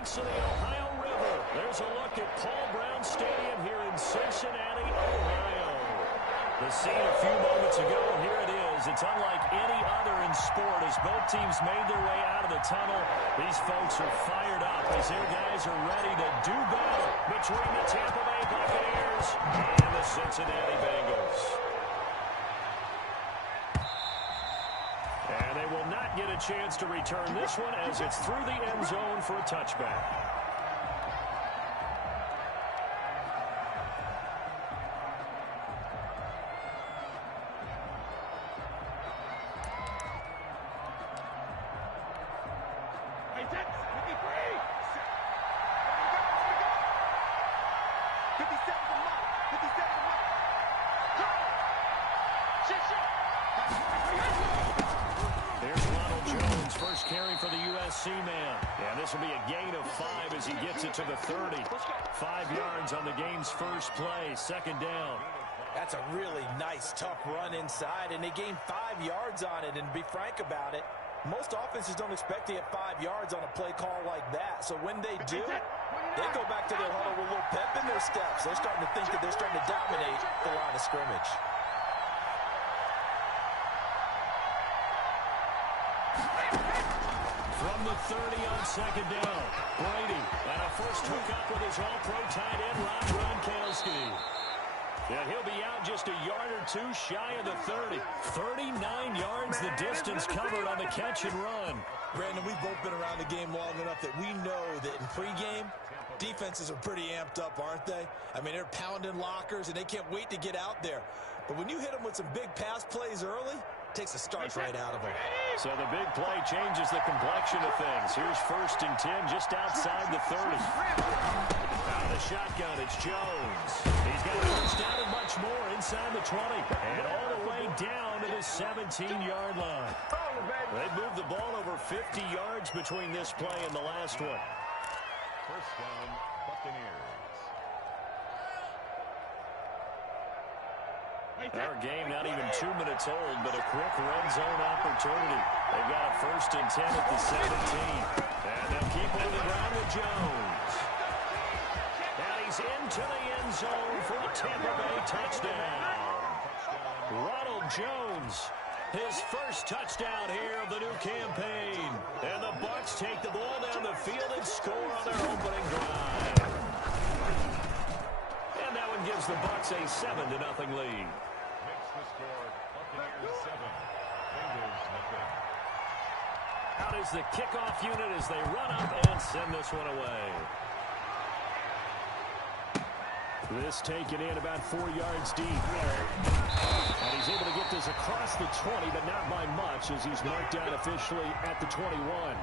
banks of the Ohio River. There's a look at Paul Brown Stadium here in Cincinnati, Ohio. The scene a few moments ago, and here it is. It's unlike any other in sport as both teams made their way out of the tunnel. These folks are fired up as their guys are ready to do battle between the Tampa Bay Buccaneers and the Cincinnati Bengals. And they will not get a chance to return this one as it's through the end zone for a touchback. Man. And this will be a gain of 5 as he gets it to the 30. 5 yards on the game's first play, second down. That's a really nice, tough run inside, and they gained 5 yards on it. And to be frank about it, most offenses don't expect to get 5 yards on a play call like that. So when they do, they go back to their huddle with a little pep in their steps. They're starting to think that they're starting to dominate the line of scrimmage. From the 30 on second down, Brady, and a first hookup with his all-pro tight end, Rob Gronkowski. And he'll be out just a yard or two shy of the 30. 39 yards the distance covered on the catch and run. Brandon, we've both been around the game long enough that we know that in pregame, defenses are pretty amped up, aren't they? I mean, they're pounding lockers, and they can't wait to get out there. But when you hit them with some big pass plays early, takes the start right out of them. So the big play changes the complexion of things. Here's 1st and 10 just outside the 30. Out of the shotgun, it's Jones. He's got a first down and much more inside the 20. And all the way down to the 17-yard line. They've moved the ball over 50 yards between this play and the last one. First down, Buccaneers. Our game not even 2 minutes old, but a quick red zone opportunity. They've got a 1st and 10 at the 17. And they'll keep on the ground with Jones. And he's into the end zone for the Tampa Bay touchdown. Ronald Jones, his first touchdown here of the new campaign. And the Bucs take the ball down the field and score on their opening drive. And that one gives the Bucs a 7-0 lead. The score, Buccaneers 7, Bengals nothing. Out is the kickoff unit as they run up and send this one away. This taken in about 4 yards deep. And he's able to get this across the 20, but not by much as he's marked down officially at the 21.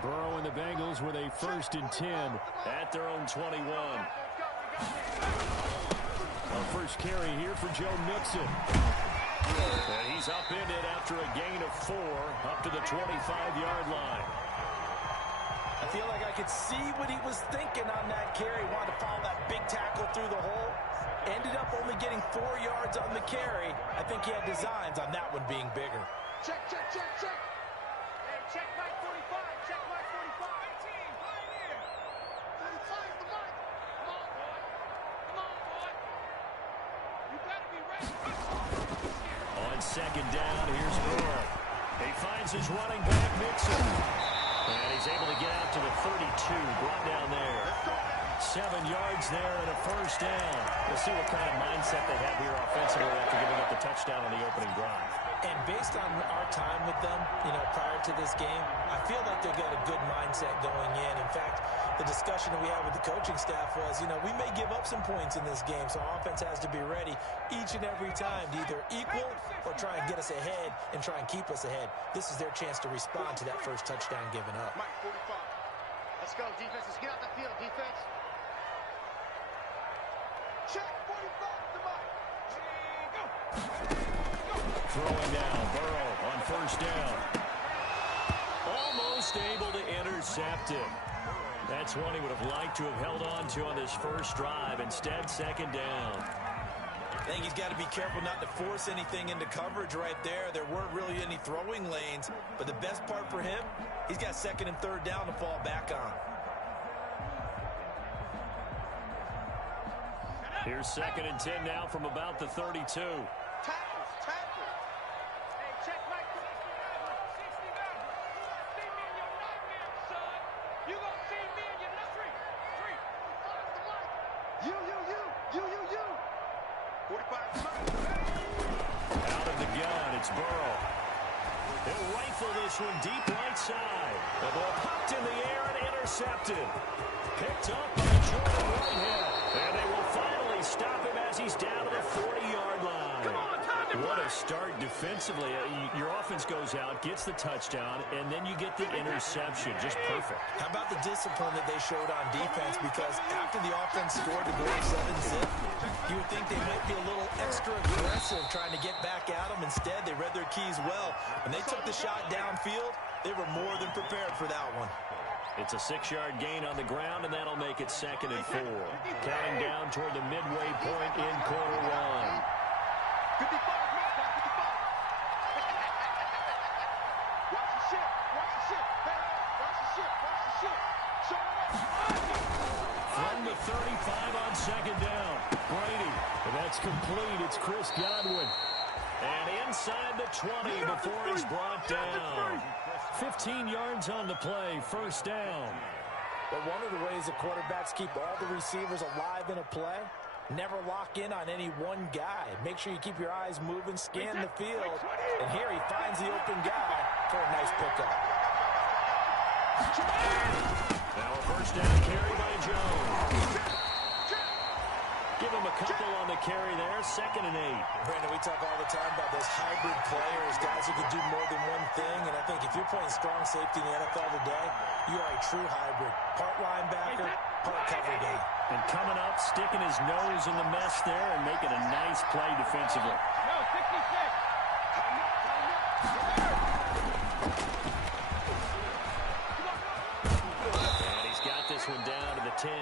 Burrow and the Bengals with a 1st and 10 at their own 21. A first carry here for Joe Mixon. And he's upended after a gain of 4 up to the 25-yard line. I feel like I could see what he was thinking on that carry. Wanted to follow that big tackle through the hole. Ended up only getting 4 yards on the carry. I think he had designs on that one being bigger. Check, check, check, check. Hey, check Mike 45. Check Mike 45. 18, Pioneer. 45 the mic. Come on, boy. Come on, boy. You better be ready. On second down, here's Burrow. He finds his running back, Mixon. And he's able to get out to the 32, brought down there. 7 yards there and a first down. We'll see what kind of mindset they have here offensively after giving up the touchdown on the opening drive. And based on our time with them, prior to this game, I feel like they've got a good mindset going in. In fact, the discussion that we had with the coaching staff was, we may give up some points in this game, so offense has to be ready each and every time to either equal or try and get us ahead and try and keep us ahead. This is their chance to respond to that first touchdown given up. Mike 45. Let's go, defense. Let's get out the field, defense. Check 45 to Mike. Go. Throwing down, Burrow on first down. Almost able to intercept it. That's one he would have liked to have held on to on this first drive. Instead, second down. I think he's got to be careful not to force anything into coverage right there. There weren't really any throwing lanes, but the best part for him, he's got second and third down to fall back on. Here's second and 10 now from about the 32. Tackles. Hey, check my 60 see me in your nightmare, son. You gonna see me in your nightmare. You. 45 Out of the gun, it's Burrow. They'll rifle this one deep right side. The ball popped in the air and intercepted. Picked up by Jordan Whitehead. And they will finally stop him as he's down to the 40-yard line. Come on, time to What a start defensively. Your offense goes out, gets the touchdown, and then you get the interception. Just perfect. How about the discipline that they showed on defense? Because after the offense scored to go 7-zip, you would think they might be a little extra aggressive trying to get back at them. Instead, they read their keys well. When they took the shot downfield, they were more than prepared for that one. It's a 6-yard gain on the ground, and that'll make it second and 4. Counting down toward the midway point in quarter one. 55, 55. Watch the shit. Hey, watch the shit. Show up. From the 35 on second down. Brady. That's complete. It's Chris Godwin. And inside the 20 before he's brought down. 15 yards on the play. First down. But one of the ways the quarterbacks keep all the receivers alive in a play, never lock in on any one guy. Make sure you keep your eyes moving, scan the field. And here he finds the open guy for a nice pickup. Now a first down carry by Jones. Give him a couple on the carry there. Second and 8. Brandon, we talk all the time about those hybrid players, guys who can do more than one thing. And I think if you're playing strong safety in the NFL today, you are a true hybrid. Part linebacker, part cover guy. And coming up, sticking his nose in the mess there and making a nice play defensively. No, 66. And he's got this one down to the 10.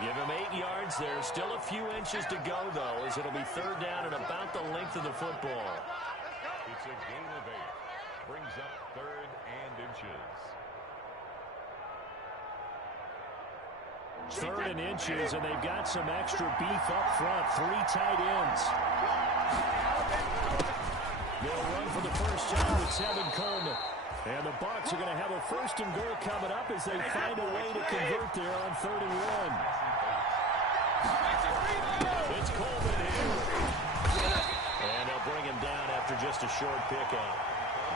Give him 8 yards there. Still a few inches to go, though, as it'll be third down at about the length of the football. It's a gain of 8. Brings up third and inches. Third and inches, and they've got some extra beef up front. 3 tight ends. They'll run for the first time with Tevin Coleman. And the Bucs are going to have a first and goal coming up as they find a way to convert there on 3rd and 1. It's Coleman here. And they'll bring him down after just a short pickup.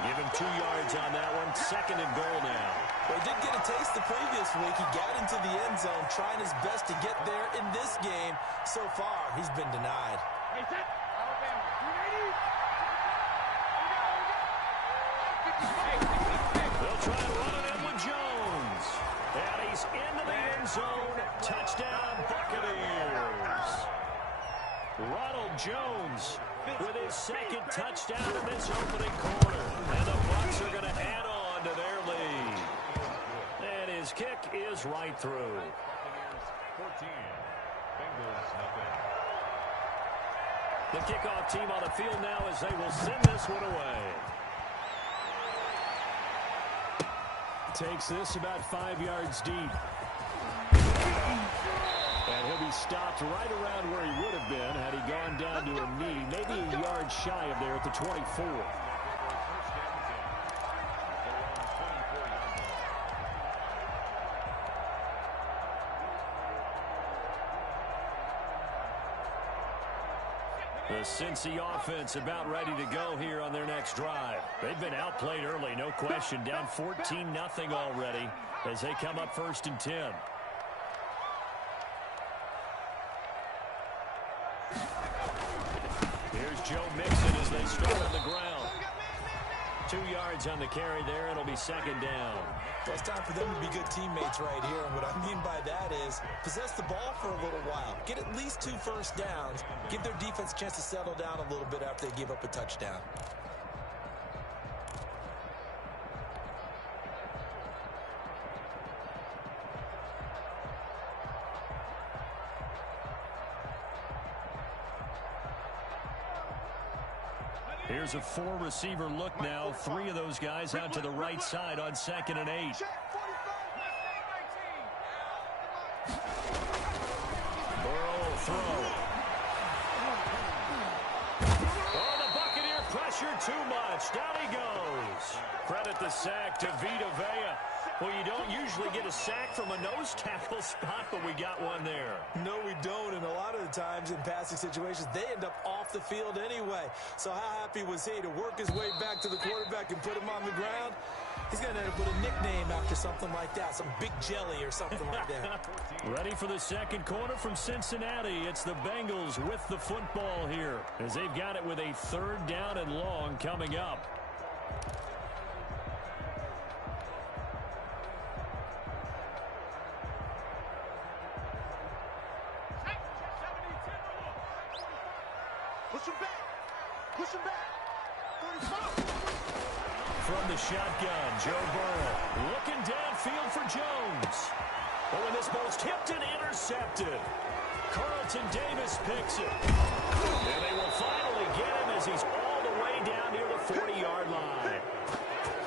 Give him 2 yards on that one. Second and goal now. Well, he did get a taste the previous week. He got into the end zone, trying his best to get there in this game. So far, he's been denied. Hey, set. Alabama. 380. They'll try and run it in with Jones. And he's into the end zone. Touchdown, Buccaneers. Ronald Jones with his second touchdown in this opening quarter. And the Bucs are going to add on to their lead. And his kick is right through. Buccaneers 14. Bengals nothing. The kickoff team on the field now as they will send this one away. Takes this about 5 yards deep. And he'll be stopped right around where he would have been had he gone down to a knee, maybe a yard shy of there at the 24. The Cincy offense about ready to go here on their next drive. They've been outplayed early, no question. Down 14-0 already as they come up 1st and 10. Here's Joe Mixon as they start on the ground. 2 yards on the carry there. It'll be second down. Well, it's time for them to be good teammates right here. And what I mean by that is possess the ball for a little while. Get at least 2 first downs. Give their defense a chance to settle down a little bit after they give up a touchdown. Here's a four-receiver look now. Three of those guys out to the right side on 2nd and 8. Burrow will throw. Oh, the Buccaneer pressure too much. Down he goes. Credit the sack to Vita Vea. Well, you don't usually get a sack from a nose tackle spot, but we got one there. No, we don't, and a lot of the times in passing situations, they end up off the field anyway. So how happy was he to work his way back to the quarterback and put him on the ground? He's going to end up with a nickname after something like that, some Big Jelly or something like that. Ready for the second quarter from Cincinnati. It's the Bengals with the football here as they've got it with a 3rd down and long coming up. Push him back. Push him back. 45. From the shotgun, Joe Burrow looking downfield for Jones. Oh, and this ball's tipped and intercepted. Carlton Davis picks it. And they will finally get him as he's all the way down near the 40-yard line.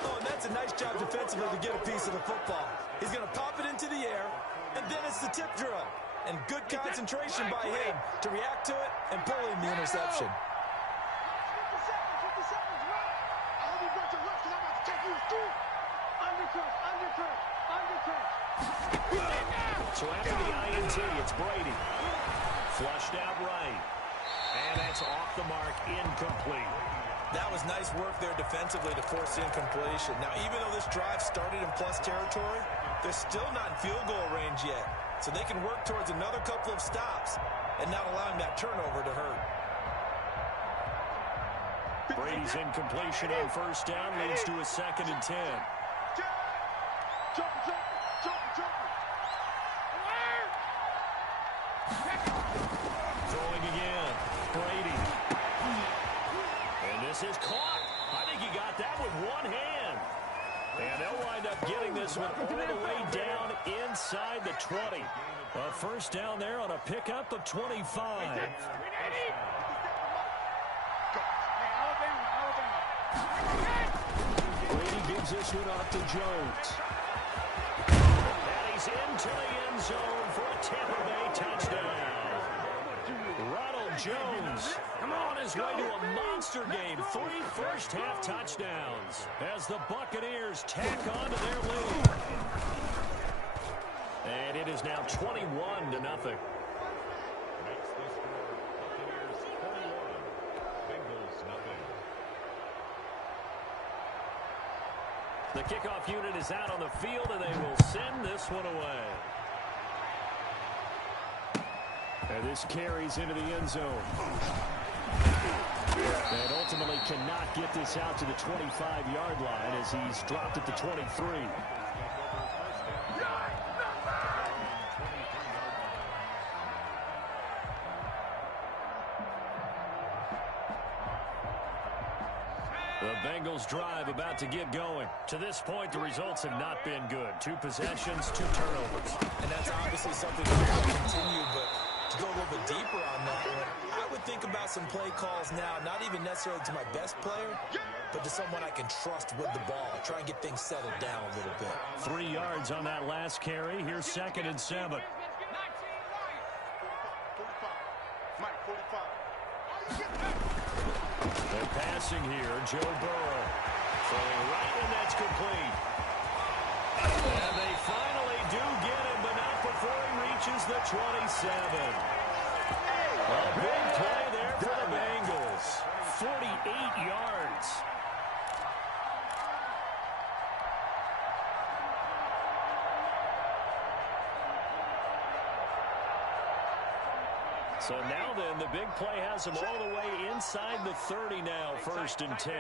Oh, and that's a nice job defensively to get a piece of the football. He's going to pop it into the air, and then it's the tip drill. And good concentration by him to react to it and pull in the interception. 50 seconds, right? I hope you brought your left because I'm about to take you to school. Undercut, undercut, undercut. So after the INT, it's Brady. Flushed out right. And that's off the mark, incomplete. That was nice work there defensively to force incompletion. Now, even though this drive started in plus territory, they're still not in field goal range yet. So they can work towards another couple of stops and not allowing that turnover to hurt. Brady's incompletion on 1st down leads to a 2nd and 10. Jump, jump, jump, jump. Throwing again. Brady. And this is caught. I think he got that with one hand. And they'll wind up getting this one all the way down inside the 20. A 1st down there on a pickup of 25. Brady gives this one off to Jones. And he's into the end zone for a Tampa Bay touchdown. Ronald Jones on his way to a monster game. 3 first-half touchdowns as the Buccaneers tack on to their lead. And it is now 21-0. Makes the score Buccaneers 21, Bengals nothing. The kickoff unit is out on the field, and they will send this one away. And this carries into the end zone. And ultimately cannot get this out to the 25-yard line as he's dropped at the 23. The Bengals drive about to get going. To this point, the results have not been good. 2 possessions, 2 turnovers. And that's obviously something that will continue, but to go a little bit deeper on that one, I would think about some play calls now, not even necessarily to my best player, but to someone I can trust with the ball. Try and get things settled down a little bit. 3 yards on that last carry. Here's 2nd and 7. They're passing here. Joe Burrow throwing right, and that's complete. And they finally do get him, but not before he reaches the 27. A big play there for the Bengals. 48 yards. So now then, the big play has him all the way inside the 30 now, 1st and 10.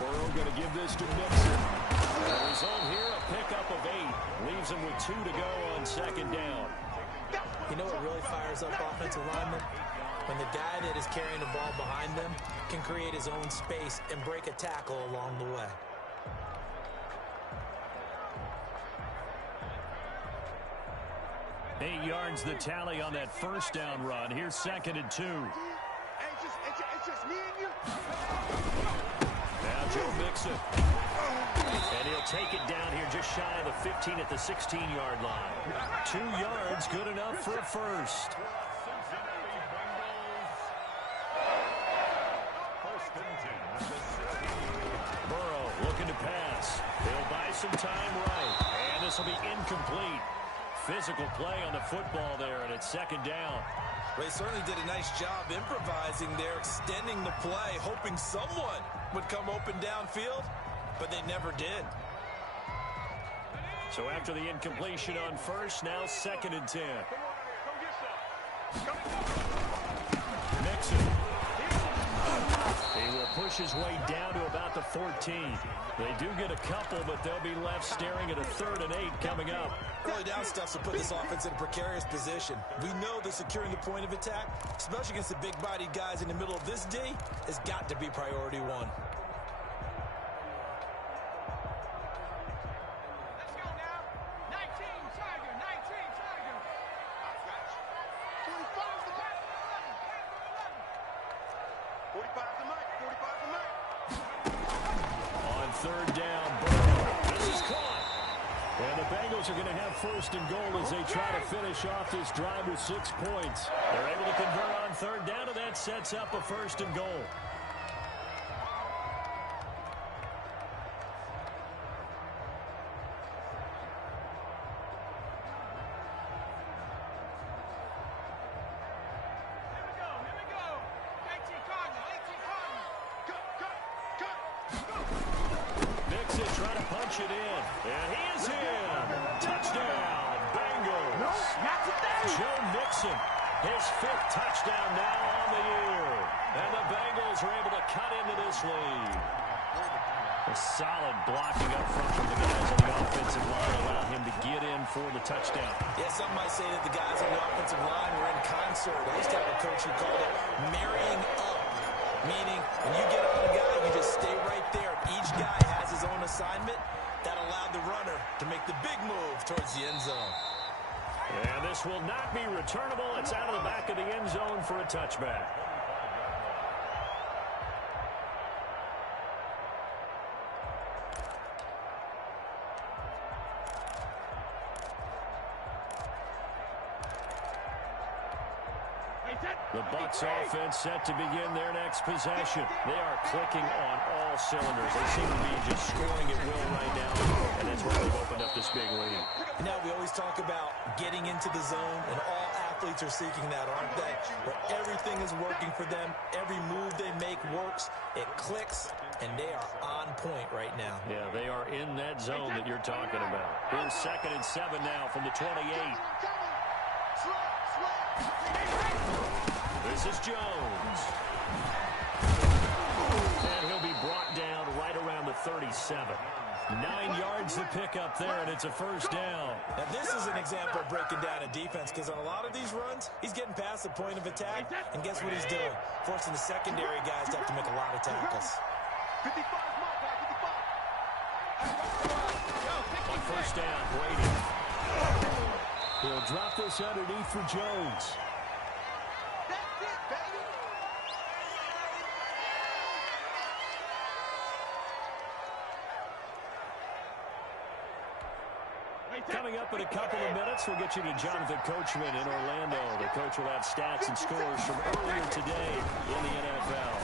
Burrow going to give this to Mixon. The result here, a pickup of 8. Leaves him with 2 to go on 2nd down. You know what really fires up offensive linemen? When the guy that is carrying the ball behind them can create his own space and break a tackle along the way. 8 yards the tally on that 1st down run. Here's 2nd and 2. It's just me and you. Mixon. And he'll take it down here just shy of the 15 at the 16-yard line. 2 yards, good enough for a first. Burrow looking to pass. He'll buy some time right. And this will be incomplete. Physical play on the football there, and it's second down. They certainly did a nice job improvising there, extending the play, hoping someone would come open downfield, but they never did. So after the incompletion on first, now 2nd and 10. Mixon. He will push his way down to about the 14. They do get a couple, but they'll be left staring at a 3rd and 8 coming up. Early down stuff to put this offense in a precarious position. We know that securing the point of attack, especially against the big-bodied guys in the middle of this D, has got to be priority 1. Let's go now. 19, Tiger. 19, Tiger. I got you. 25's the mark. 45's the mark. 45's the mark. On 3rd down, Burrow. This is caught. And the Bengals are going to have 1st and goal as they try to finish off this drive with 6 points. They're able to convert on 3rd down, and that sets up a 1st and goal. Here we go. 18 Cardinal. 18 Cardinal. Mixon trying to punch it in. And he is in. Touchdown, Bengals. Not today. Joe Mixon, his 5th touchdown now on the year. And the Bengals are able to cut into this lead. A solid blocking up front from the guys on the offensive line allowed him to get in for the touchdown. Yeah, some might say that the guys on the offensive line were in concert. I used to have a coach who called it marrying up, meaning when you get on a guy, you just stay right there. Each guy has his own assignment. That allowed the runner to make the big move towards the end zone. And this will not be returnable. It's out of the back of the end zone for a touchback. The Bucs offense set to begin their next possession. They are clicking on all cylinders. They seem to be just scoring at will right now, and that's where they've opened up this big lead. Now, we always talk about getting into the zone, and all athletes are seeking that, aren't they? Where everything is working for them, every move they make works, it clicks, and they are on point right now. Yeah, they are in that zone that you're talking about. Here's 2nd and 7 now from the 28. This is Jones. And he'll be brought down right around the 37. 9 yards to pick up there, and it's a 1st down. Now, this is an example of breaking down a defense, because on a lot of these runs, he's getting past the point of attack, and guess what he's doing? Forcing the secondary guys to have to make a lot of tackles. 55's mark, guy. 55. On 1st down, Brady. He'll drop this underneath for Jones. That's it, baby. Coming up in a couple of minutes, we'll get you to Jonathan Coachman in Orlando. The coach will have stats and scores from earlier today in the NFL.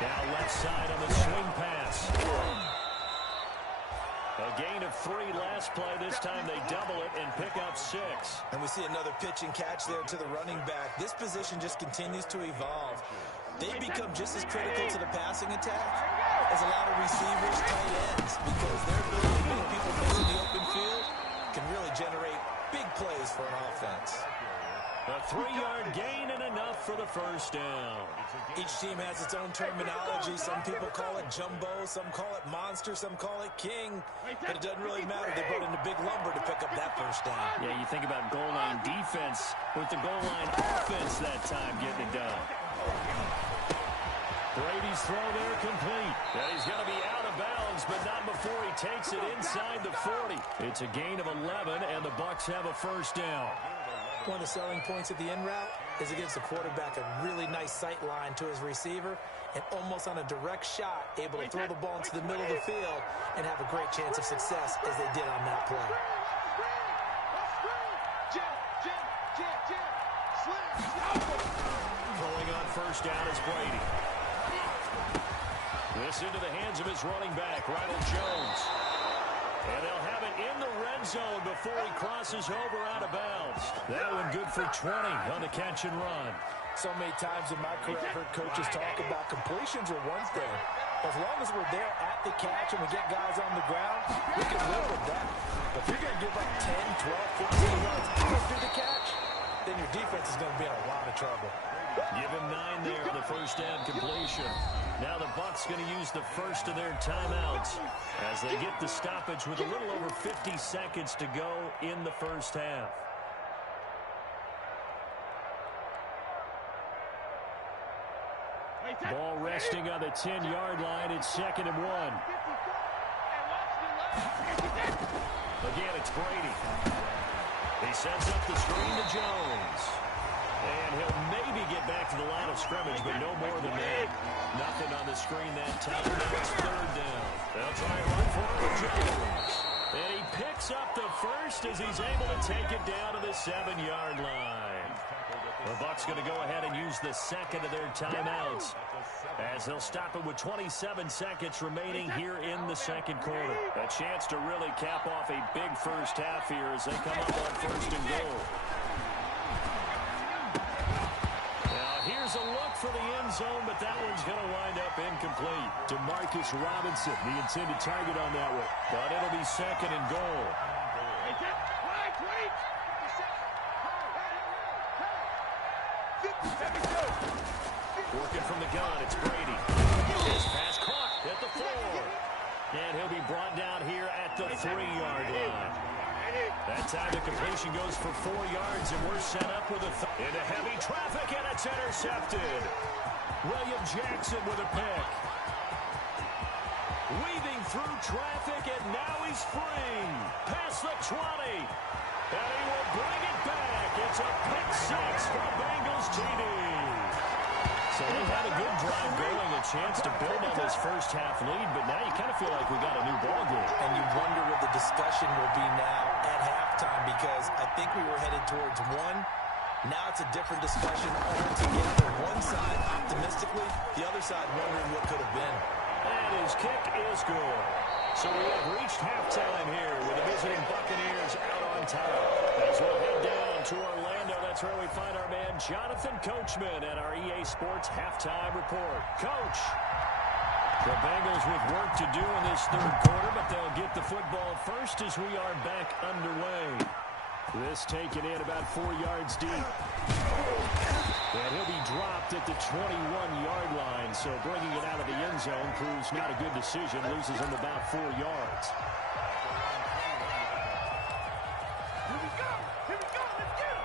Now left side on the swing pass. A gain of 3 last play. This time they double it and pick up 6. And we see another pitch and catch there to the running back. This position just continues to evolve. They become just as critical to the passing attack as a lot of receivers, tight ends, because their ability to make people miss in the open field can really generate big plays for an offense. A 3-yard gain and enough for the 1st down. Each team has its own terminology. Some people call it jumbo, some call it monster, some call it king. But it doesn't really matter. They brought in the big lumber to pick up that 1st down. Yeah, you think about goal line defense with the goal line offense that time getting it done. Brady's throw there complete. And he's going to be out of bounds, but not before he takes it inside the 40. It's a gain of 11, and the Bucs have a 1st down. One of the selling points of the in route, is against a quarterback, a really nice sight line to his receiver, and almost on a direct shot, able to throw the ball into the middle of the field and have a great chance of success as they did on that play. Throwing on first down is Brady. This into the hands of his running back, Ronald Jones. And they'll have it in the red zone before he crosses over out of bounds. That one good for 20 on the catch and run. So many times in my career, I've heard coaches talk about completions are one thing. As long as we're there at the catch and we get guys on the ground, we can live with that. But if you're going to give up 10, 12, 15 yards after the catch, then your defense is going to be in a lot of trouble. Give him 9 there on the first down completion. Now the Bucs going to use the first of their timeouts as they get the stoppage with a little over 50 seconds to go in the first half. Ball resting on the 10-yard line. It's 2nd and 1. Again, it's Brady. He sets up the screen to Jones. And he'll maybe get back to the line of scrimmage, but no more than that. Nothing on the screen that time. Now it's 3rd down. They'll try and run for it with Jones. And he picks up the first as he's able to take it down to the 7-yard line. The Bucs going to go ahead and use the second of their timeouts as they'll stop it with 27 seconds remaining here in the second quarter. A chance to really cap off a big first half here as they come up on 1st and goal. Here's a look for the end zone, but that one's going to wind up incomplete. DeMarcus Robinson, the intended target on that one. But it'll be 2nd and goal. Working from the gun, it's Brady. His pass caught at the 4. And he'll be brought down here at the 3-yard line. That time the completion goes for 4 yards, and we're set up with into heavy traffic, and it's intercepted. William Jackson with a pick. Weaving through traffic, and now he's free. Past the 20. And he will bring it back. It's a pick 6 for Bengals TD. So they had a good drive going, a chance to build on this first half lead, but now you kind of feel like we got a new ball game. And you wonder what the discussion will be now at halftime, because I think we were headed towards 1. Now it's a different discussion altogether. One side optimistically, the other side wondering what could have been. And his kick is good. So we have reached halftime here with the visiting Buccaneers out on top. As we'll head down to Orlando, that's where we find our man Jonathan Coachman at our EA Sports Halftime Report. Coach, the Bengals with work to do in this 3rd quarter, but they'll get the football first as we are back underway. This taken in about 4 yards deep. And he'll be dropped at the 21-yard line, so bringing it out of the end zone proves not a good decision. Loses him about 4 yards. Here we go! Here we go! Let's get him!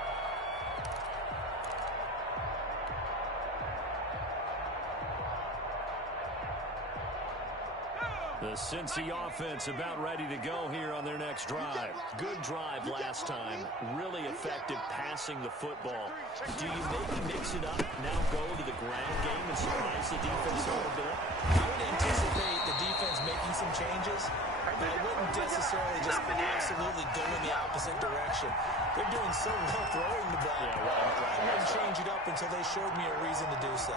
The Cincy offense about ready to go here on their next drive. Good drive last time. Really effective passing the football. Do you maybe mix it up, now go to the ground game and surprise the defense a little bit? I would anticipate the defense making some changes, but I wouldn't necessarily just absolutely go in the opposite direction. They're doing so well throwing the ball. I wouldn't change it up until they showed me a reason to do so.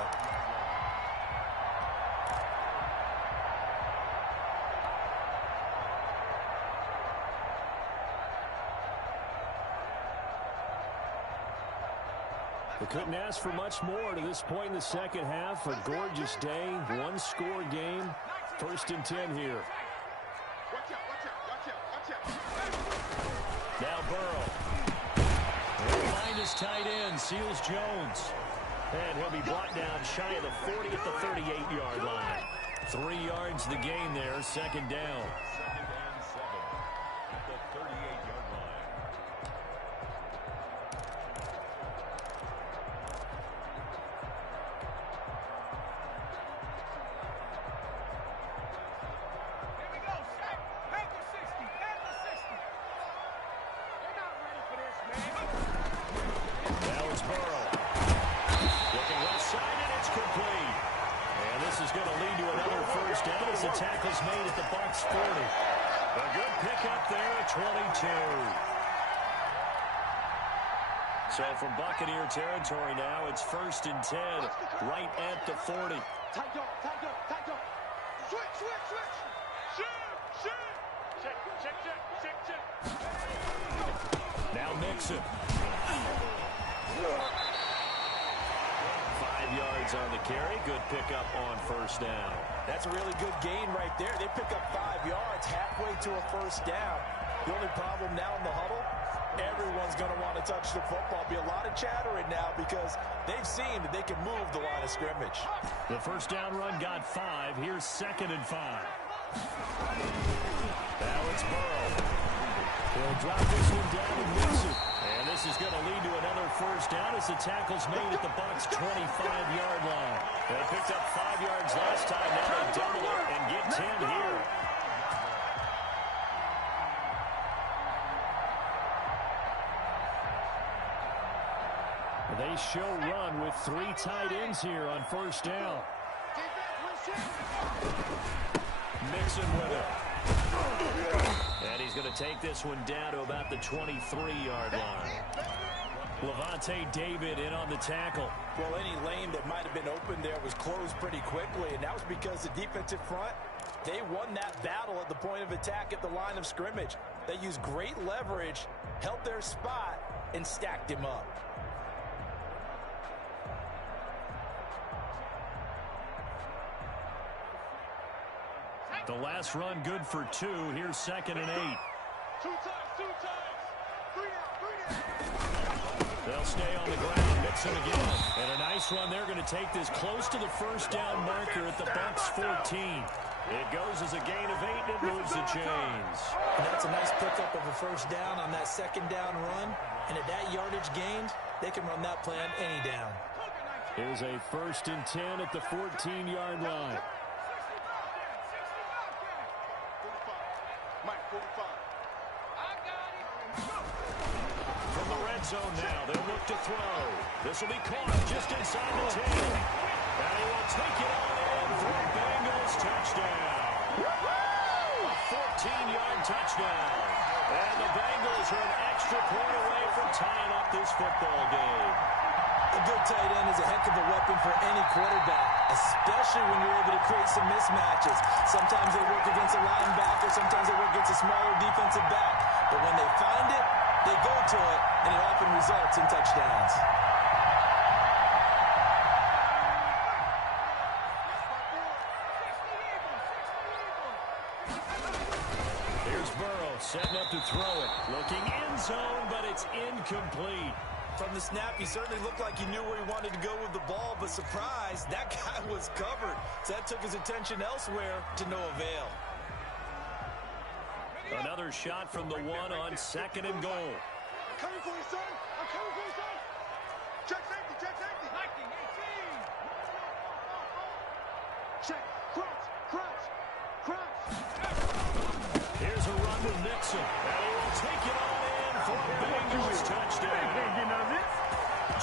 We couldn't ask for much more to this point in the second half. A gorgeous day, 1-score game. 1st and 10 here. Now Burrow. He'll find his tight end, Seals Jones. And he'll be brought down shy of the 40 at the 38-yard line. 3 yards the gain there, 2nd down. this is going to lead to another first down as the tackle's made at the Bucs 40. A good pickup there at 22. So from Buccaneer territory now, it's 1st and 10, right at the 40. Tight dog. Switch. Check. Now Mixon. 5 yards on the carry. Good pickup on first down. That's a really good gain right there. They pick up 5 yards halfway to a first down. The only problem now in the huddle, everyone's going to want to touch the football. Be a lot of chattering now because they've seen that they can move the line of scrimmage. The first down run got 5. Here's 2nd and 5. Now it's Burrow. He'll drop this one down to Mixon. And this is going to lead to another first down as the tackle's made at the Bucs' 25-yard line. They picked up 5 yards last time. Now they double it and get 10 here. They show run with 3 tight ends here on first down. Mixon with it. And he's going to take this one down to about the 23-yard line. Levante David in on the tackle. Well, any lane that might have been open there was closed pretty quickly, and that was because the defensive front, they won that battle at the point of attack at the line of scrimmage. They used great leverage, held their spot, and stacked him up. The last run good for 2. Here's 2nd and 8. 2 times. 3 down. They'll stay on the ground. Mixon again. And a nice run. They're going to take this close to the first down marker at the Bucs 14. It goes as a gain of 8 and it moves the chains. And that's a nice pickup of a first down on that 2nd down run. And at that yardage gained, they can run that plan any down. Here's a 1st and 10 at the 14-yard line. From the red zone now, they'll look to throw. This will be caught just inside the 10. And he will take it on in for a Bengals touchdown. A 14-yard touchdown. And the Bengals are an extra point away from tying up this football game. A good tight end is a heck of a weapon for any quarterback, especially when you're able to create some mismatches. Sometimes they work against a linebacker, sometimes they work against a smaller defensive back. But when they find it, they go to it, and it often results in touchdowns. Here's Burrow setting up to throw it. Looking end zone, but it's incomplete. From the snap, he certainly looked like he knew where he wanted to go with the ball, but surprise, that guy was covered. So that took his attention elsewhere to no avail. Another shot from the 1 on 2nd and goal. I'm coming for you, son. I'm coming for you, son. Check safety. Lightning 18. Check. Crunch. Here's a run with Nixon. And he will take it on in for a Bengals touchdown.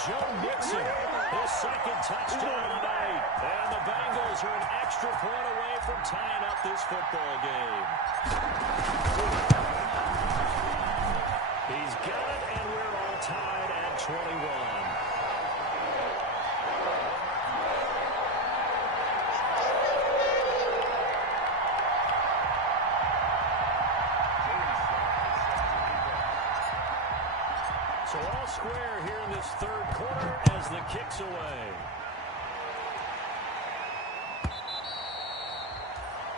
Joe Mixon, his 2nd touchdown of the night. And the Bengals are an extra point away from tying up this football game. He's got it, and we're all tied at 21. So all square here in this 3rd quarter as the kick's away.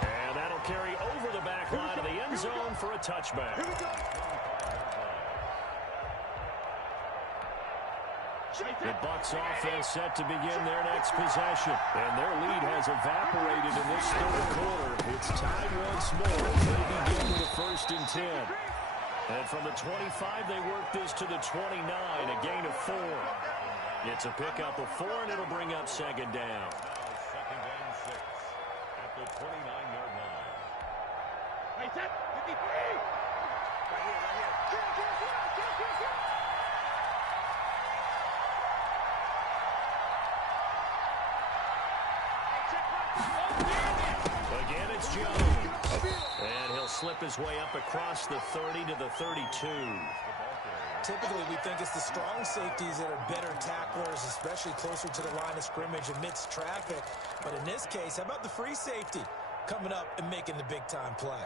And that'll carry over the back line of the end zone for a touchback. The Bucs offense set to begin their next possession. And their lead has evaporated in this 3rd quarter. It's tied once more as they begin with a 1st and 10. And from the 25, they work this to the 29, a gain of 4. It's a pickup of 4, and it'll bring up 2nd down. 2nd and 6 at the 29-yard line. Hey, set. 53. Right here. Check. it's Jones. And he'll slip his way up across the 30 to the 32. Typically, we think it's the strong safeties that are better tacklers, especially closer to the line of scrimmage amidst traffic. But in this case, how about the free safety coming up and making the big-time play?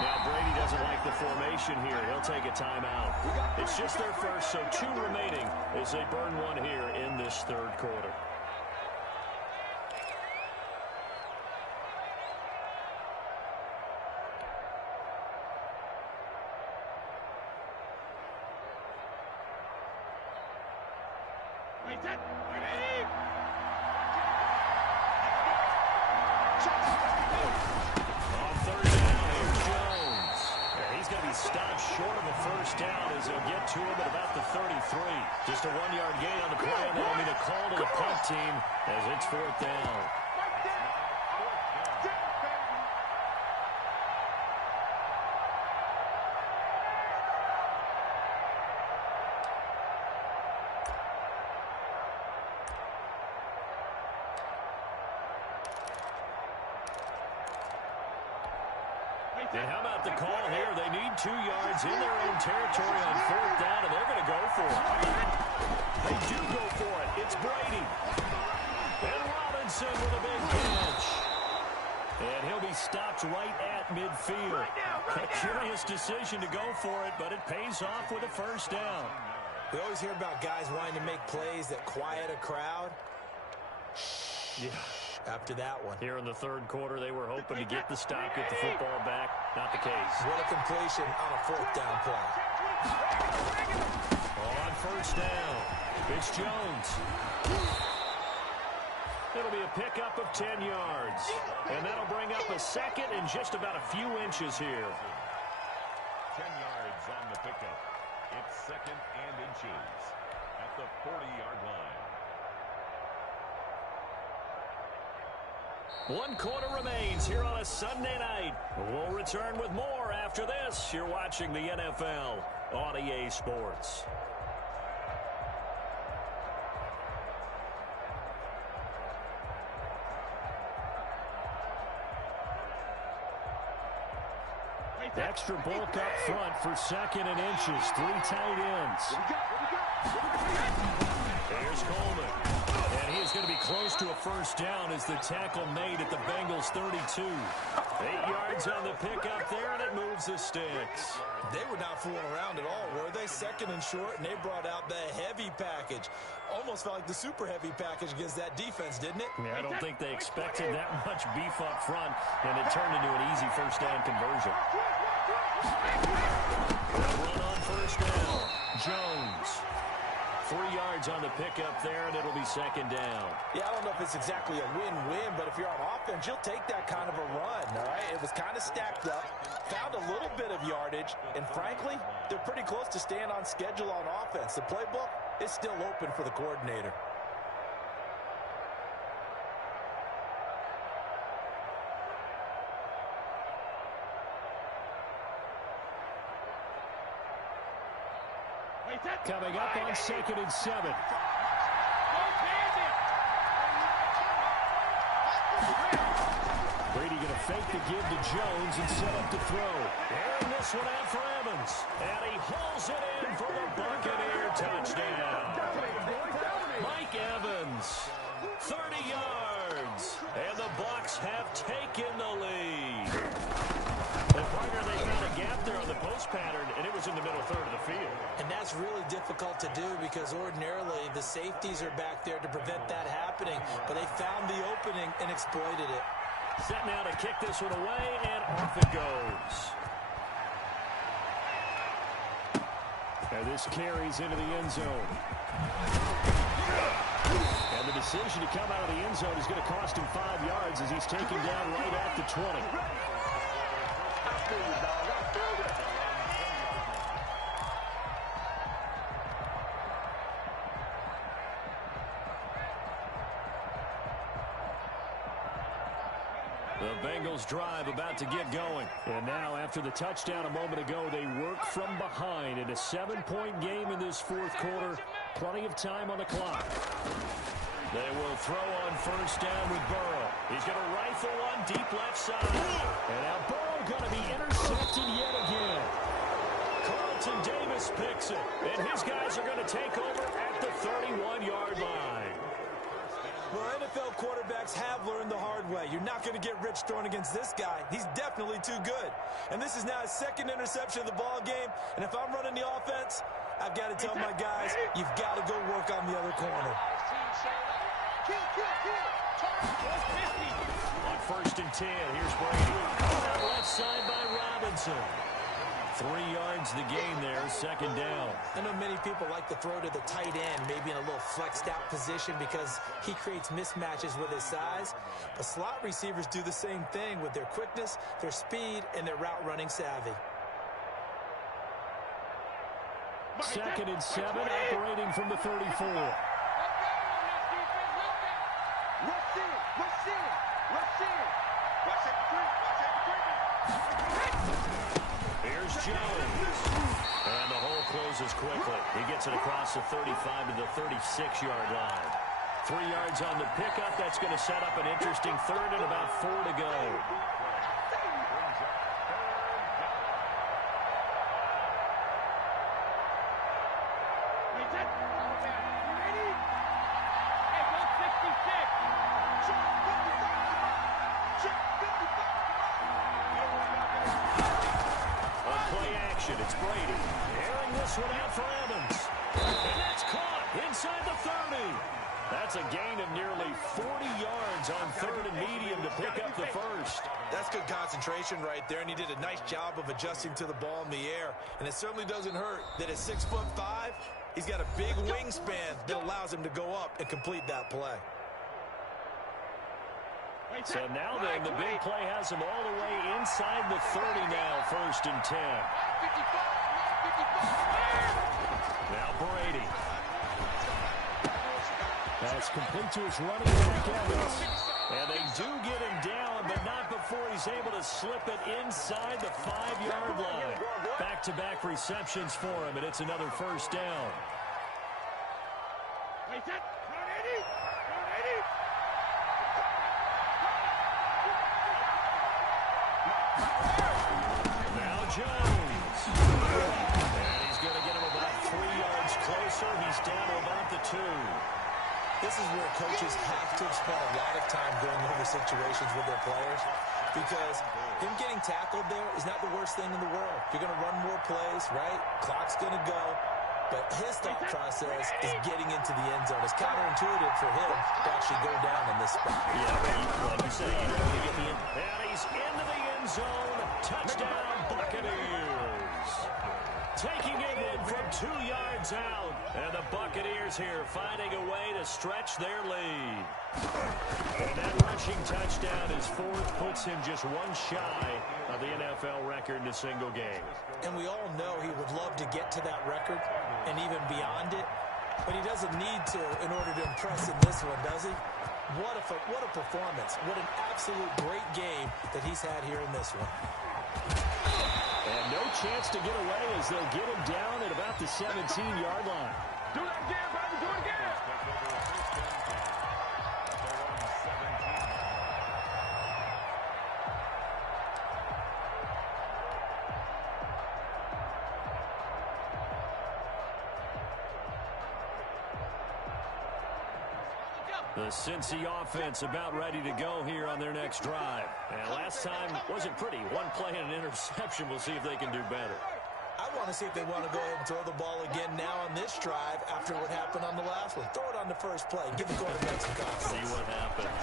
Now Brady doesn't like the formation here. He'll take a timeout. It's just their first, so 2 remaining as they burn one here in this third quarter. Stopped short of a first down as they'll get to him at about the 33. Just a 1-yard gain on the play, and that'll mean a call to the punt team as it's 4th down. And how about the call here? They need 2 yards in their own territory on 4th down, and they're going to go for it. They do go for it. It's Brady. And Robinson with a big catch. And he'll be stopped right at midfield. A curious decision to go for it, but it pays off with a first down. We always hear about guys wanting to make plays that quiet a crowd. Yeah. After that one. Here in the third quarter, they were hoping to get the stop, get the football back. Not the case. What a completion on a 4th down play. On first down, it's Jones. It'll be a pickup of 10 yards. And that'll bring up a second and just about a few inches here. 10 yards on the pickup. It's 2nd and inches at the 40-yard line. 1 quarter remains here on a Sunday night. We'll return with more after this. You're watching the NFL on EA Sports. Extra bulk up front for 2nd and inches. 3 tight ends. Here's Coleman. And he is going to be close to a first down as the tackle made at the Bengals 32. 8 yards on the pickup there, and it moves the sticks. They were not fooling around at all, were they? 2nd and short, and they brought out the heavy package. Almost felt like the super heavy package against that defense, didn't it? Yeah, I don't think they expected that much beef up front, and it turned into an easy first down conversion. Run on first down. Jones. 3 yards on the pickup there, and it'll be 2nd down. Yeah, I don't know if it's exactly a win-win, but if you're on offense, you'll take that kind of a run, all right? It was kind of stacked up, found a little bit of yardage, and frankly, they're pretty close to staying on schedule on offense. The playbook is still open for the coordinator. Coming up on 2nd and 7. Brady going to fake the give to Jones and set up to throw. And this one out for Evans. And he hauls it in for the Buccaneer touchdown. Mike Evans, 30 yards. And the Bucs have taken the lead. The partner, they found a gap there on the post pattern, and it was in the middle third of the field. And that's really difficult to do because ordinarily the safeties are back there to prevent that happening, but they found the opening and exploited it. Set now to kick this one away, and off it goes. And this carries into the end zone. And the decision to come out of the end zone is going to cost him 5 yards as he's taken down right at the 20. The Bengals drive about to get going. And now, after the touchdown a moment ago, they work from behind in a 7-point game in this fourth quarter. Plenty of time on the clock. They will throw on first down with Burrow. He's going to rifle one deep left side. And now Burrow going to be intercepted yet again. Carlton Davis picks it. And his guys are going to take over at the 31-yard line. Well, NFL quarterbacks have learned the hard way. You're not going to get rich throwing against this guy. He's definitely too good. And this is now his second interception of the ball game. And if I'm running the offense, I've got to tell my guys, you've got to go work on the other corner. On first and 10, here's Brady. On left side by Robinson. 3 yards the gain there, second down. I know many people like to throw to the tight end, maybe in a little flexed out position because he creates mismatches with his size. But slot receivers do the same thing with their quickness, their speed, and their route running savvy. Second and 7, operating from the 34. Here's Jones. And the hole closes quickly. He gets it across the 35 to the 36-yard line. 3 yards on the pickup. That's going to set up an interesting third and about 4 to go. It's Brady. Airing this one out for Evans. And that's caught inside the 30. That's a gain of nearly 40 yards on third and medium to pick up the first. That's good concentration right there, and he did a nice job of adjusting to the ball in the air. And it certainly doesn't hurt that at 6'5", he's got a big wingspan that allows him to go up and complete that play. So now then, the big play has him all the way inside the 30 now, first and 10. Now Brady. That's complete to his running back Evans. And they do get him down, but not before he's able to slip it inside the 5-yard line. Back-to-back receptions for him, and it's another first down. Now Jones. And he's going to get him about 3 yards closer. He's down to about the 2. This is where coaches have to spend a lot of time going over situations with their players because him getting tackled there is not the worst thing in the world. You're going to run more plays, right? Clock's going to go. But his thought process is getting into the end zone. It's counterintuitive for him to actually go down in this spot. Yeah, like you say, you know, you get the end. And he's into the end zone. Touchdown, Buccaneers. Taking it in from 2 yards out. And the Buccaneers here finding a way to stretch their lead. And that rushing touchdown, his fourth, puts him just one shy of the NFL record in a single game. And we all know he would love to get to that record and even beyond it. But he doesn't need to in order to impress in this one, does he? What a performance. What an absolute great game that he's had here in this one. And no chance to get away as they'll get him down at about the 17-yard line. Do that again, baby. Do it again. The Cincy offense about ready to go here on their next drive. And last time wasn't pretty. One play and an interception. We'll see if they can do better. I want to see if they want to go ahead and throw the ball again now on this drive after what happened on the last one. Throw it on the first play. Give the quarterback some confidence. See what happens.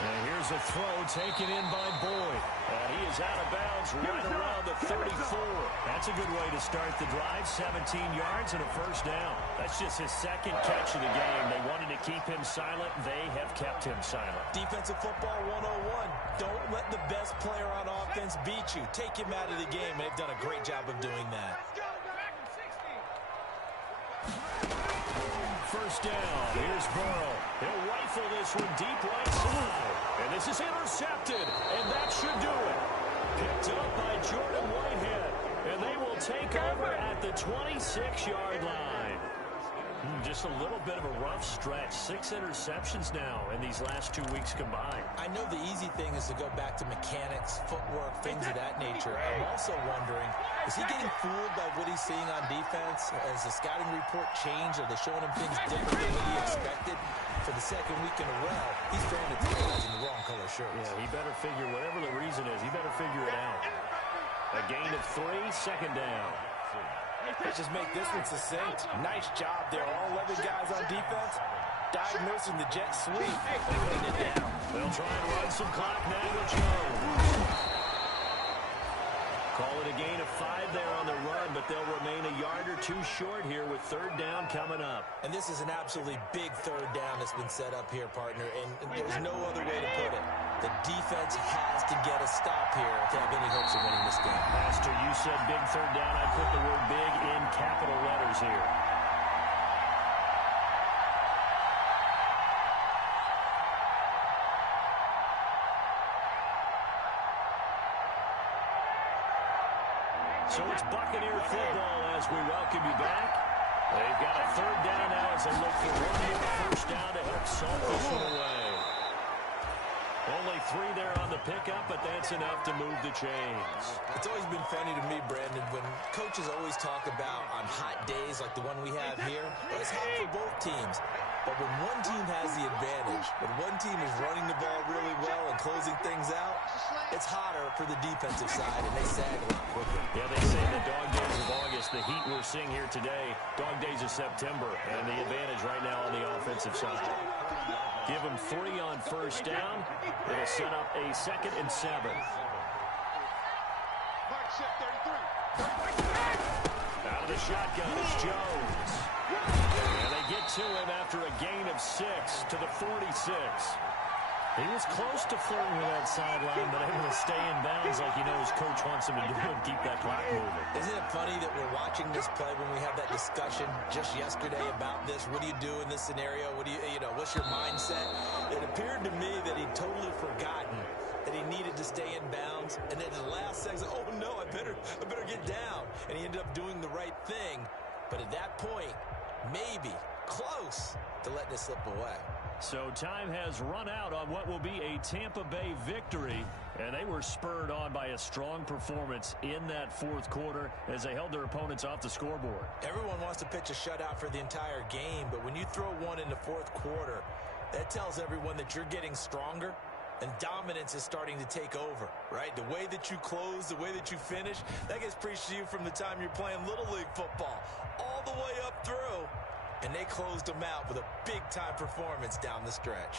And here's a throw taken in by Boyd. And he is out of bounds right around the 34. And That's a good way to start the drive. 17 yards and a first down. That's just his second catch of the game. They wanted to keep him silent. They have kept him silent. Defensive football 101. Don't let the best player on offense beat you. Take him out of the game. They've done a great job of doing that. First down. Here's Burrow. He'll rifle this one deep right side. And this is intercepted. And that should do it. Picked up by Jordan Whitehead. And they will take over at the 26-yard line. Just a little bit of a rough stretch. 6 interceptions now in these last 2 weeks combined. I know the easy thing is to go back to mechanics, footwork, things of that nature. I'm also wondering, is he getting fooled by what he's seeing on defense? Has the scouting report changed? Are they showing him things different than what he expected? For the second week in a row, he's throwing at the guys in the wrong color shirts. Yeah, he better figure, whatever the reason is, he better figure it out. A gain of 3, second down. Let's just make this one succinct. Nice job there. All 11 guys on defense diagnosing the jet sweep and putting it down. They'll try and run some clock now with Jones. Call it a gain of 5 there on the run, but they'll remain a yard or 2 short here with third down coming up. And this is an absolutely big third down that's been set up here, partner, and there's no other way to put it. The defense has to get a stop here to have any hopes of winning this game. Pastor, you said big third down. I put the word big in capital letters here. So it's Buccaneer football as we welcome you back. They've got a third down now as they look for one more first down to help salt this one away. Only 3 there on the pickup, but that's enough to move the chains. It's always been funny to me, Brandon, when coaches always talk about on hot days like the one we have here, it's hot for both teams. But when one team has the advantage, when one team is running the ball really well and closing things out, it's hotter for the defensive side, and they sag a lot quicker. Yeah, they say the dog days of August, the heat we're seeing here today, dog days of September, and the advantage right now on the offensive side. Give them 3 on first down. It'll set up a 2nd and 7. Out of the shotgun is Jones. And they get to him after a gain of 6 to the 46. He was close to flirting with that sideline, but able to stay in bounds like he knows coach wants him to do and keep that clock moving. Isn't it funny that we're watching this play when we had that discussion just yesterday about this? What do you do in this scenario? What do you know, what's your mindset? It appeared to me that he'd totally forgotten that he needed to stay in bounds, and then the last second, oh no, I better get down. And he ended up doing the right thing. But at that point, maybe close to letting it slip away. So time has run out on what will be a Tampa Bay victory, and they were spurred on by a strong performance in that fourth quarter as they held their opponents off the scoreboard. Everyone wants to pitch a shutout for the entire game, but when you throw one in the fourth quarter, that tells everyone that you're getting stronger and dominance is starting to take over, right? The way that you close, the way that you finish, that gets preached to you from the time you're playing Little League football all the way up through. And they closed them out with a big-time performance down the stretch.